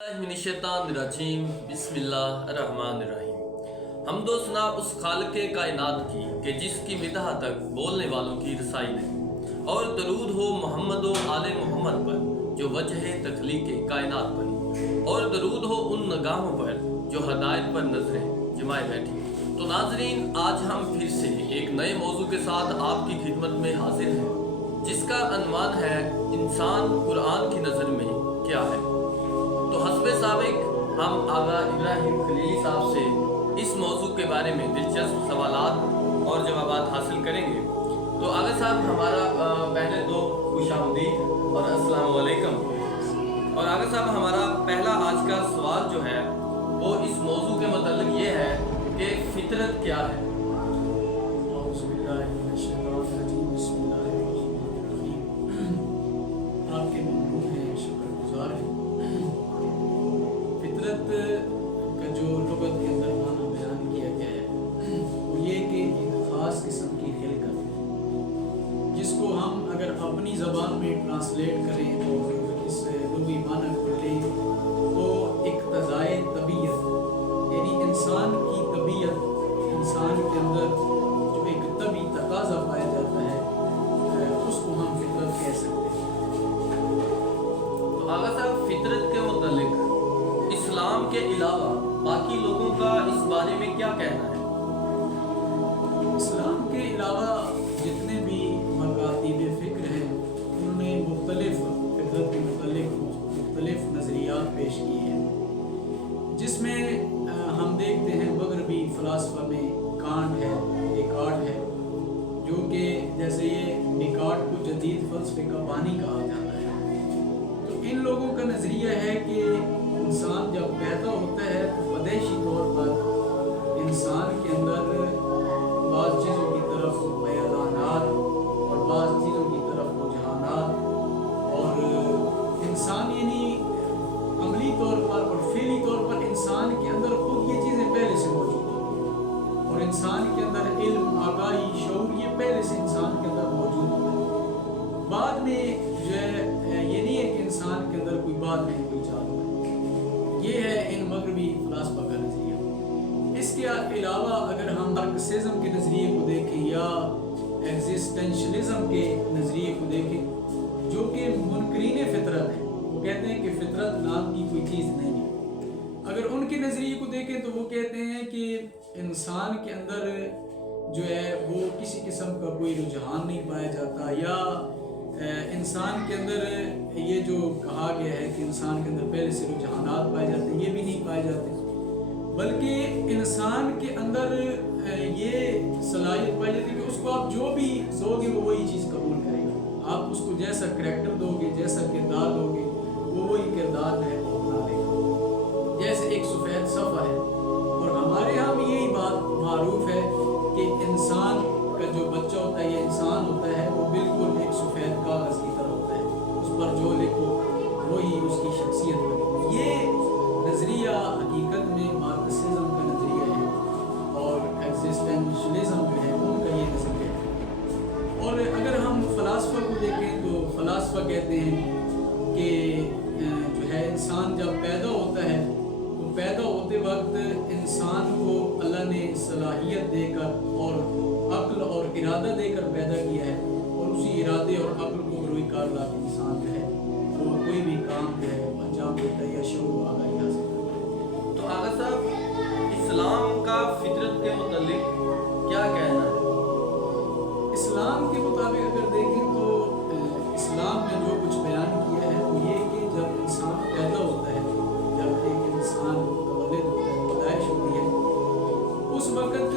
मिनश्शैतानिर्रजीम बिस्मिल्लाहिर्रहमानिर्रहीम। हम्दो सना उस खालिक कायनात की कि जिसकी मिदह तक बोलने वालों की रसाई नहीं, और दरूद हो मोहम्मद व आले मोहम्मद पर जो वजह तख्लीक कायनात बनी, और दरूद हो उन नगाहों पर जो हदायत पर नजरें जमाए बैठी। तो नाजरीन, आज हम फिर से एक नए मौजू के साथ आपकी खिदमत में हाजिर हैं, जिसका अनवान है इंसान कुरान की नज़र में क्या है। तो हस्बे साबिक हम आगा इब्राहिम खलीली साहब से इस मौजू के बारे में दिलचस्प सवालात और जवाबात हासिल करेंगे। तो आगा साहब, हमारा पहले तो खुशामदीद और अस्सलाम वालेकुम। और आगा साहब, हमारा पहला आज का सवाल जो है वो इस मौजू के मतलब ये है कि फितरत क्या है। आपके ममनून हैं, शुक्रगुजार हैं। फितरत का जो लुगत के अंदर माना बयान किया गया है वो ये कि एक ख़ास किस्म की खिलकत है, जिसको हम अगर अपनी ज़बान में ट्रांसलेट करें और इस लुग़वी माना को लें तो एक तज़ाए तबीयत, यानी इंसान की तबीयत, इंसान के अंदर जो एक तबी तकाज़ा पाया जाता है उसको हम फितरत कह सकते हैं। तो आगा साहब, फितरत के मतलब इस्लाम के अलावा बाकी लोगों का इस बारे में क्या कहना है? इस्लाम के अलावा जितने भी मकातीब फ़िक्र हैं उन्होंने मुख्तलिफ फितरत के मुख्तलिफ नज़रियात पेश किए हैं, जिसमें हम देखते हैं मगरबी फ़लसफ़ा में कांट है, डेकार्ट है, जो कि जैसे ये डेकार्ट को जदीद फ़लसफ़े का बानी कहा जाता है। तो इन लोगों का नज़रिया है कि इंसान जब पैदा होता है तो पैदाइशी तौर पर इंसान के अंदर बाज़ चीज़ों की तरफ बयानात और बाज़ चीज़ों की तरफ रुझानात, और इंसान यानी अमली तौर पर और फ़िली तौर पर इंसान के अंदर खुद ये चीज़ें पहले से मौजूद होती, और इंसान के अंदर इल्म, आगाही, शऊर ये पहले से इंसान के अंदर मौजूद होता है। बाद में जो है ये नहीं है कि इंसान के अंदर कोई बाद में कोई चालू है। ये है इन मगरबी फ़लसफ़ा का नज़रिया। इसके अलावा अगर हम मार्क्सिज्म के नज़रिए को देखें या एग्जिस्टेंशलिज्म के नज़रिए को देखें, जो कि मुनकरीन फ़ितरत है, वो कहते हैं कि फ़ितरत नाम की कोई चीज़ नहीं है। अगर उनके नज़रिए को देखें तो वो कहते हैं कि इंसान के अंदर जो है वो किसी किस्म का कोई रुझान नहीं पाया जाता, या इंसान के अंदर ये जो कहा गया है कि इंसान के अंदर पहले से रुझानात पाए जाते हैं, ये भी नहीं पाए जाते, बल्कि इंसान के अंदर ये सलाहियत पाई जाती है कि उसको आप जो भी दोगे वो वही चीज़ कबूल करेगा। आप उसको जैसा करैक्टर दोगे, जैसा किरदार दोगे, वो वही किरदार है वो अपना लेगा। जैसे एक सफ़ेद सफ़ा है, और हमारे यहाँ भी यही बात मारूफ है कि इंसान का जो बच्चा होता है, ये इंसान होता है, वो बिल्कुल एक सफ़ेद कागज़ की तरह होता है, उस पर जो लिखो वही उसकी शख्सियत बने। ये नज़रिया हकीकत में मार्क्सिज्म का नज़रिया है, और एग्जिस्टेंशलिज्म जो है उनका ये नज़रिया है। और अगर हम फ़लसफ़ा को देखें तो फ़लसफ़ा कहते हैं कि जो है इंसान जब पैदा होता है तो पैदा होते वक्त इंसान को अल्लाह ने सलाहियत देकर और अक्ल और इरादा देकर पैदा किया है, और उसी इरादे और अक्ल को रोई कार ला के इंसान जो है वो कोई भी काम जो है अंजाम देता है या शऊर आगाही हासिल करता है। तो आगा साहब, इस्लाम का फितरत के मतलब क्या कहना है? इस्लाम के मुताबिक अगर देखें तो इस्लाम ने जो कुछ बयान किया है वो ये कि जब इंसान पैदा होता है, जब एक इंसान मुतवल्लिद होता है, पैदाइश होती है, उस वक़्त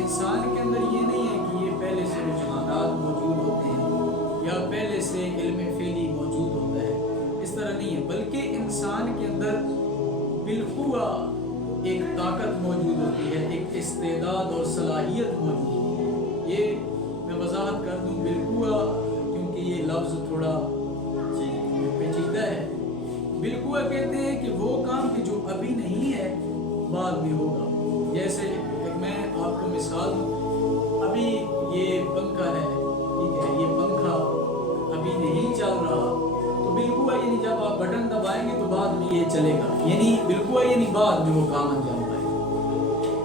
इंसान के अंदर ये नहीं है कि ये पहले से रुझानात मौजूद होते हैं या पहले से इल्म फ़ेली मौजूद होता है, इस तरह नहीं है, बल्कि इंसान के अंदर बिलखुआ एक ताकत मौजूद होती है, एक इस्तेदाद और सलाहियत मौजूद होती है। ये मैं वजाहत कर दूँ बिलखुआ, क्योंकि ये लफ्ज़ थोड़ा पेचीदा है। बिलखुआ कहते हैं कि वो काम कि जो अभी नहीं है बाद में होगा। जैसे मैं आपको मिसाल दूँ, अभी ये पंखा है, ठीक है, ये पंखा अभी नहीं चल रहा, तो بالکل یعنی جب آپ بٹن دبائیں گے تو بعد میں یہ چلے گا، یعنی بالکل یعنی بعد میں وہ کام انجام پائے.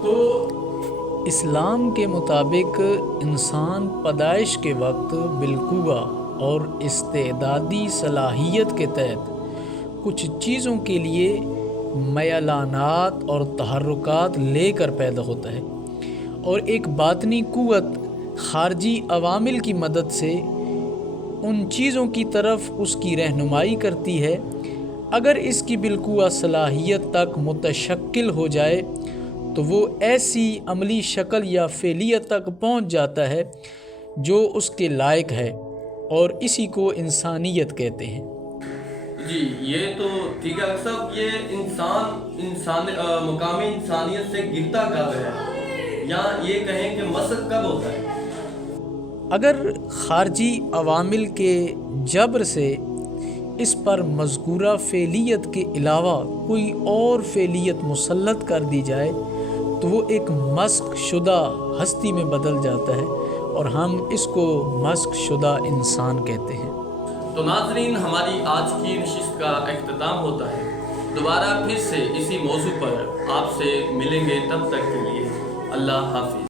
تو اسلام کے مطابق انسان پیدائش کے وقت بالقوہ اور استعدادی صلاحیت کے تحت کچھ چیزوں کے لیے میلانات اور تحرکات لے کر پیدا ہوتا ہے، اور ایک باطنی قوت خارجی عوامل کی مدد سے ان چیزوں کی طرف اس کی رہنمائی کرتی ہے. اگر اس کی بالقوہ صلاحیت تک متشکل ہو جائے تو وہ ایسی عملی شکل یا فعلیت تک پہنچ جاتا ہے جو اس کے لائق ہے، اور اسی کو انسانیت کہتے ہیں. جی یہ تو ٹھیک ہے صاحب. یہ انسان مقامی انسانیت سے گرتا کب ہے، یا یہ کہیں کہ مسق کب ہوتا ہے؟ اگر خارجی عوامل کے جبر سے اس پر مذکورہ فعلیت کے علاوہ کوئی اور فعلیت مسلط کر دی جائے تو وہ ایک مسخ شدہ ہستی میں بدل جاتا ہے، اور ہم اس کو مسخ شدہ انسان کہتے ہیں. تو ناظرین، ہماری آج کی نشست کا اختتام ہوتا ہے. دوبارہ پھر سے اسی موضوع پر آپ سے ملیں گے، تب تک کے لیے اللہ حافظ.